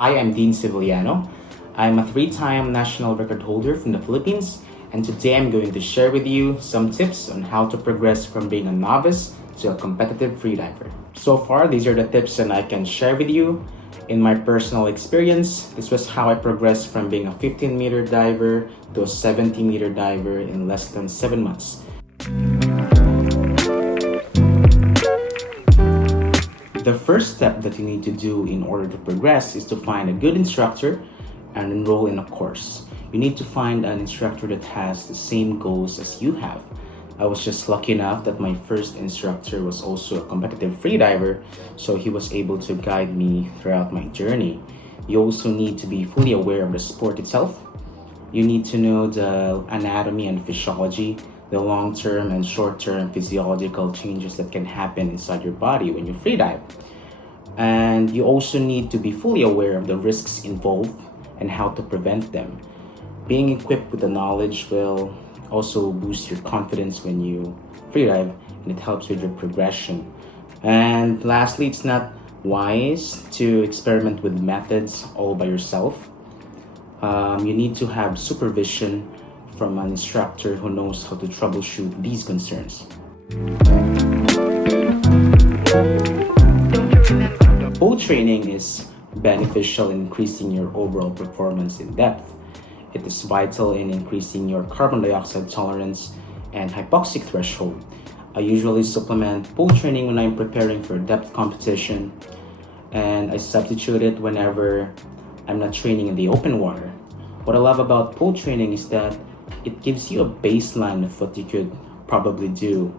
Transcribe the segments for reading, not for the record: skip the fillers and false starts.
Hi, I'm Dean Civiliano. I'm a three-time national record holder from the Philippines, and today I'm going to share with you some tips on how to progress from being a novice to a competitive freediver. So far, these are the tips that I can share with you. In my personal experience, this was how I progressed from being a 15-meter diver to a 70-meter diver in less than 7 months. The first step that you need to do in order to progress is to find a good instructor and enroll in a course. You need to find an instructor that has the same goals as you have. I was just lucky enough that my first instructor was also a competitive freediver, so he was able to guide me throughout my journey. You also need to be fully aware of the sport itself. You need to know the anatomy and physiology, the long-term and short-term physiological changes that can happen inside your body when you freedive. And you also need to be fully aware of the risks involved and how to prevent them. Being equipped with the knowledge will also boost your confidence when you freedive, and it helps with your progression. And lastly, it's not wise to experiment with methods all by yourself. You need to have supervision from an instructor who knows how to troubleshoot these concerns. Pool training is beneficial in increasing your overall performance in depth. It is vital in increasing your carbon dioxide tolerance and hypoxic threshold. I usually supplement pool training when I'm preparing for a depth competition, and I substitute it whenever I'm not training in the open water. What I love about pool training is that it gives you a baseline of what you could probably do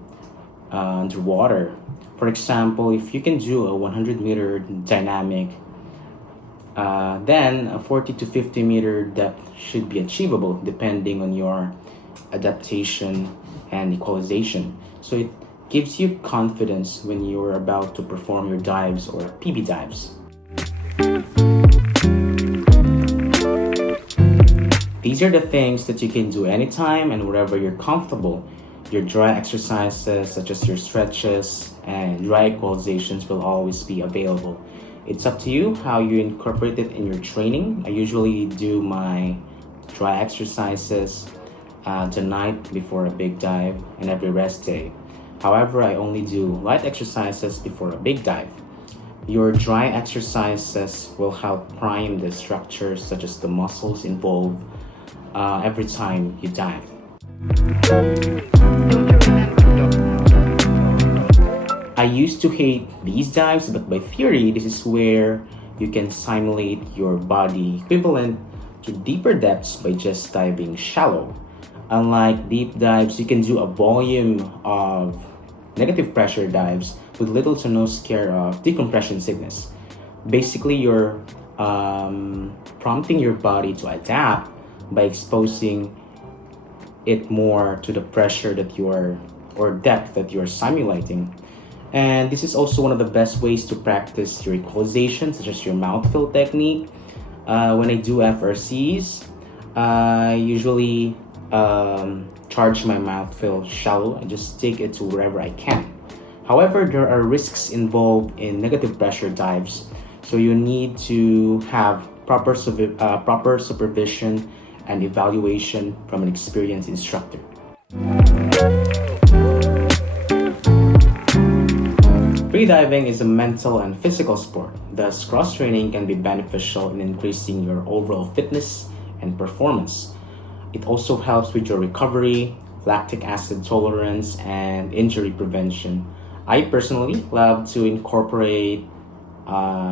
underwater. For example, if you can do a 100-meter dynamic, then a 40 to 50-meter depth should be achievable depending on your adaptation and equalization. So it gives you confidence when you're about to perform your dives or PB dives. These are the things that you can do anytime and wherever you're comfortable. Your dry exercises, such as your stretches and dry equalizations, will always be available. It's up to you how you incorporate it in your training. I usually do my dry exercises the night before a big dive and every rest day. However, I only do light exercises before a big dive. Your dry exercises will help prime the structures such as the muscles involved every time you dive. I used to hate these dives, but by theory, this is where you can simulate your body equivalent to deeper depths by just diving shallow. Unlike deep dives, you can do a volume of negative pressure dives with little to no scare of decompression sickness. Basically, you're prompting your body to adapt by exposing it more to the pressure that you are or depth that you are simulating. And this is also one of the best ways to practice your equalization, such as your mouth fill technique. When I do FRCs, I usually charge my mouth fill shallow and just take it to wherever I can. However, there are risks involved in negative pressure dives, so you need to have proper supervision and evaluation from an experienced instructor. Freediving is a mental and physical sport, thus cross-training can be beneficial in increasing your overall fitness and performance. It also helps with your recovery, lactic acid tolerance, and injury prevention. I personally love to incorporate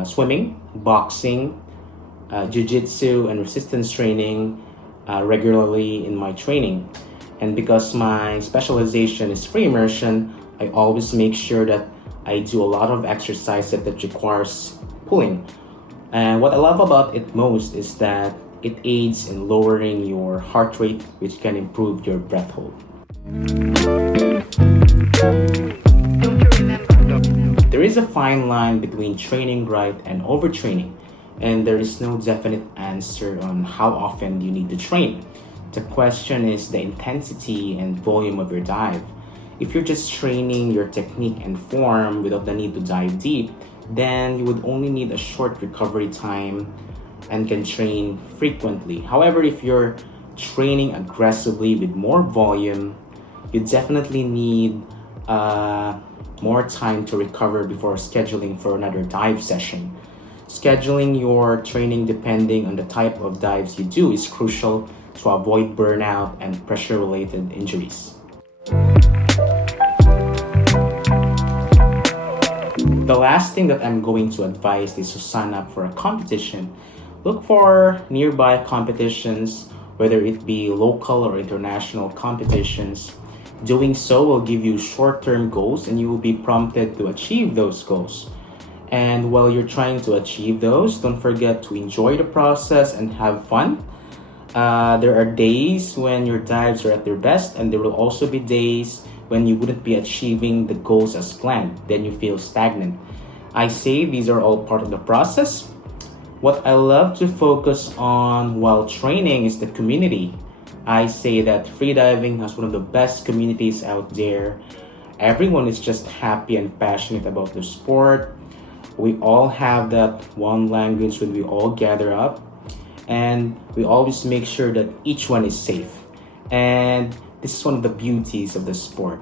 swimming, boxing, jiu-jitsu, and resistance training regularly in my training. And because my specialization is free immersion, I always make sure that I do a lot of exercise that requires pulling. And what I love about it most is that it aids in lowering your heart rate, which can improve your breath hold. There is a fine line between training right and overtraining, and there is no definite answer on how often you need to train. The question is the intensity and volume of your dive. If you're just training your technique and form without the need to dive deep, then you would only need a short recovery time and can train frequently. However, if you're training aggressively with more volume, you definitely need more time to recover before scheduling for another dive session. Scheduling your training depending on the type of dives you do is crucial to avoid burnout and pressure related injuries. The last thing that I'm going to advise is to sign up for a competition. Look for nearby competitions, whether it be local or international competitions. Doing so will give you short term goals and you will be prompted to achieve those goals. And while you're trying to achieve those, don't forget to enjoy the process and have fun. There are days when your dives are at their best, and there will also be days when you wouldn't be achieving the goals as planned. Then you feel stagnant. I say these are all part of the process. What I love to focus on while training is the community. I say that freediving has one of the best communities out there. Everyone is just happy and passionate about the sport. We all have that one language when we all gather up, and we always make sure that each one is safe. And this is one of the beauties of the sport.